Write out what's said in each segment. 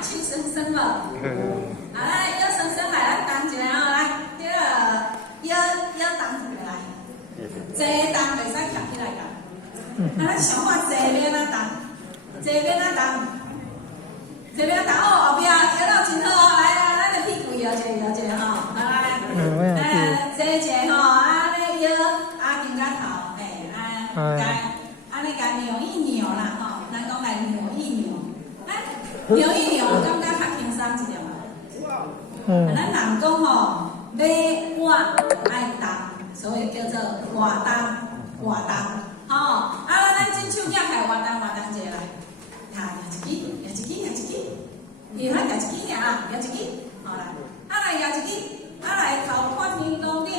气生生了。来，腰生生来，咱动一下哦，来，这个腰动一下来，坐动袂使站起来噶。咱想看坐要哪动，坐要哪动，坐要哪动哦，后壁摇到真好哦，来，咱的屁股摇一下摇一下吼，来，坐一下吼，安尼腰压紧个头，安尼甲扭一扭啦吼，咱讲来扭一扭，扭一扭，感觉较轻松一点嘛。咱人讲吼，要活爱动，所以叫做活动，吼。咱伸手抓起来活动一下来，哈，摇一支，伊还摇一支尔啦，摇一支，好来，来摇一支，来头看天公顶，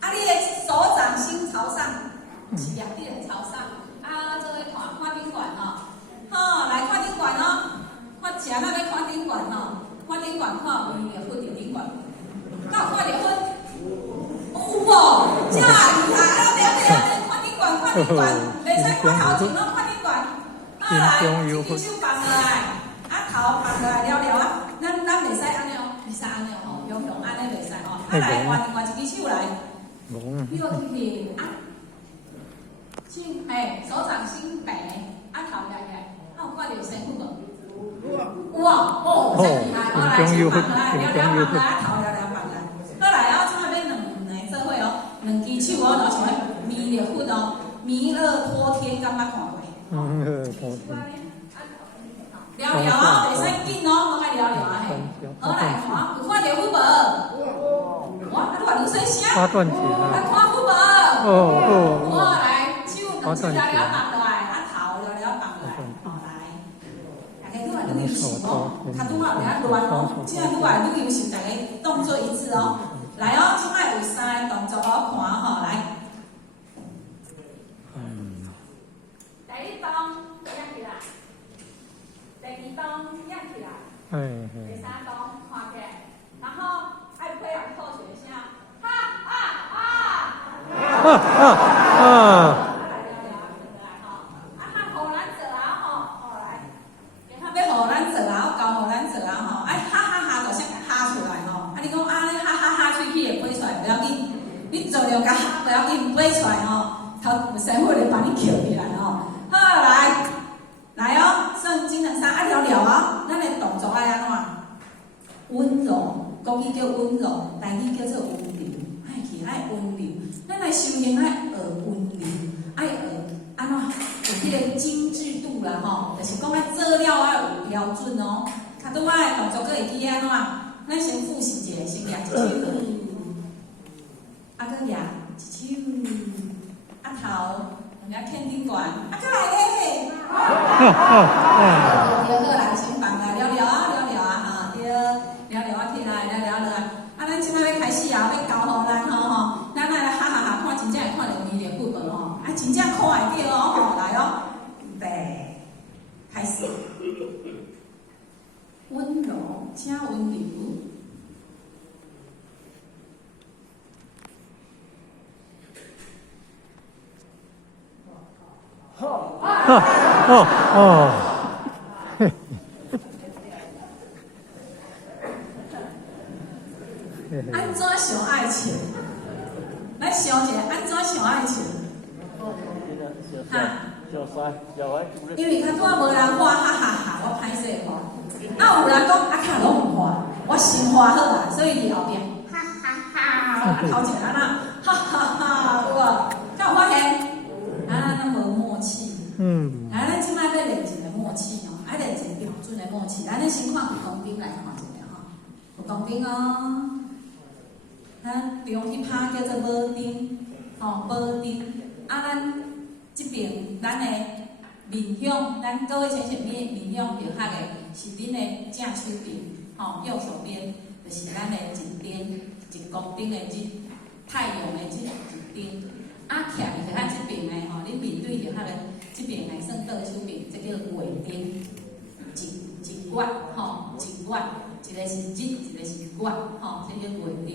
你的手掌心朝上，是两地人朝上，做伙看顶管吼，好来看顶管哦，看谁那要看顶管吼，看顶管看有就分着顶管，敢有看着分？有无？这厉害，了，看顶管，袂使看头前咯，看顶管，来，一只手放落来。头放落来了咱袂使安尼哦，袂使安尼哦，用安尼袂使哦。来换另外一只手来，你个去心手掌心平，头抬起来，有看到身躯无？哇哦，真厉害！来，手放来，了，放来，头了放来。好来哦，这边两做伙哦，两只手哦，然后像弥勒佛哦，弥勒托天，敢捌看过？聊哦，袂使紧哦，莫爱聊啊嘿。好来看，有看到虎无？哇，你话你说声。看断起来。看虎无？好来，手两手了放落来，头了放落来。好来，大家愈来愈有神哦，脚拄好袂遐乱哦，这样愈来愈有神，大家动作一致哦。来哦，即摆有3个动作哦，看吼来。第一动，站起来。第二动站起来，第三动看起来，然后爱配合口诀声，哈来吼，互咱做吼，来，要互咱做教互咱做吼，哈就先哈出来吼，你讲你哈喙齿会飞出来，不要紧，你做了甲哈不要紧飞出来吼，头师傅就帮你捡起来吼，好来。来哦，圣经的3了啊，咱的动作爱安怎？温柔，国语叫温柔，台语叫做温柔，爱温柔。咱来修行爱学温柔，爱学安怎？有迄个精致度啦吼，就是讲爱做了爱有标准哦。较拄仔的动作，佫会记安怎？咱先复习一下，先举一手，佫举一手，头。人家肯定管，再来嘞！好来，先放来了哈，对，了起来，了。咱即摆要开始啊，要教互咱吼，咱来哈，看真正会看到弥勒佛无吼？真正看会到哦，来哦，预备，开始，温柔加温柔。安怎想爱情？来想一下，安怎想爱情？因为较拄无人看，我歹势看。有人讲卡拢有看，我心花好啊，所以伫后边头前安那，有无？敢有发现？咱无默契。咱即摆要练一个默契哦，爱练一个标准的默契。咱先看蜈蚣顶来看一下吼，蜈蚣顶哦。咱中迄拍叫做帽顶，帽顶。咱这边咱的面向，咱各位先生面向就拍的是恁的正手边，右手边就是咱的一边1公斤的太阳的一边。徛伫咱这边的吼，恁面对着这边的算倒手边，这叫尾边，一月吼，一月，一个是日，一个是月吼，这叫尾边。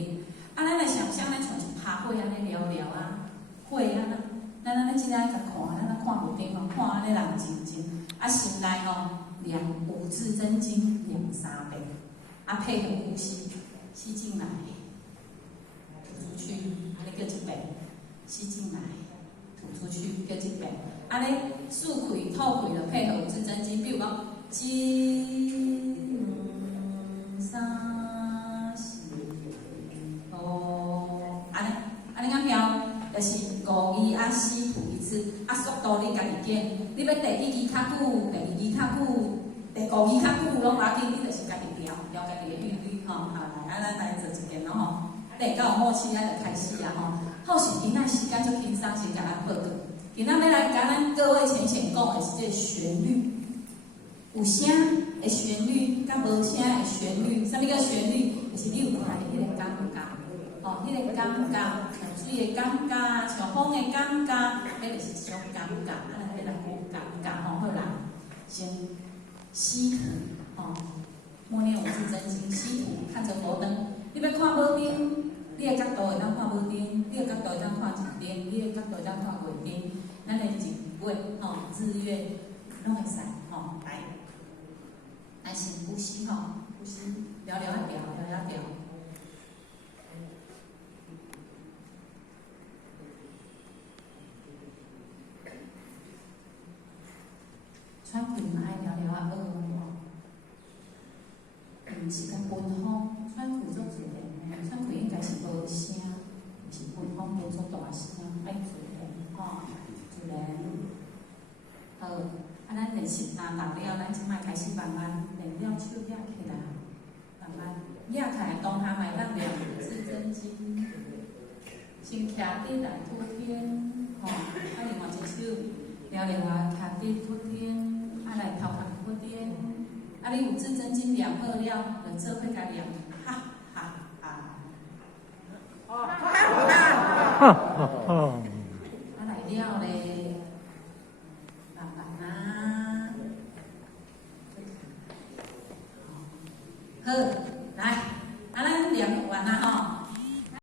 咱来想象，咱像一趴火安尼燎啊，火咱真正甲看，咱看无顶吼，看安尼人真心内吼，量五字真经2-3遍，啊配合呼吸，吸进来，吐出去，安尼叫一遍，吸进来，吐出去，叫一遍，安尼漱气吐气就配合五字真经，比如讲1、2、3、4、5，安尼咁飘，就是5字啊4吐一次，啊速度你家己减，你要第1字较久，第2字较久，第5字较久，拢无要紧，你就是家己调家己的韵律吼，好来，咱来做一遍咯吼，等到有默契，咱就开始啊吼。好是今仔时间足轻松，先甲咱报告。今仔要来甲咱各位浅浅讲的是这个旋律，有声的旋律，甲无声的旋律。啥物叫旋律？就是你有看的迄个感觉，吼，迄个感觉，像水的感觉，像风的感觉，迄就是一种感觉，咱来来讲感觉吼，好啦，先吸吐，吼，默念五字真经，吸吐，看着佛灯，你要看无灯。你的角度会当看无灯，你的角度会当看一灯，你的角度会当看月灯，咱的日月吼、日月拢会使吼，来先呼吸吼，呼吸，聊聊一聊，聊聊聊。喘气嘛爱聊聊啊，毋是甲分风，喘气足侪个。喘气应该是无声，是分风无足大声，爱自然吼，自然。好，啊，咱练习啊，达了，咱即摆开始慢慢练了手举起来，慢慢举起来，当下卖咱练五字真经，先徛伫来吐天，吼，啊，另外一手了了啊，徛伫吐天，啊来头壳吐天，啊，你五字真经练好了，就做伙甲练，哈。啊来了咧，慢慢啊，好，来，啊咱练完啦吼。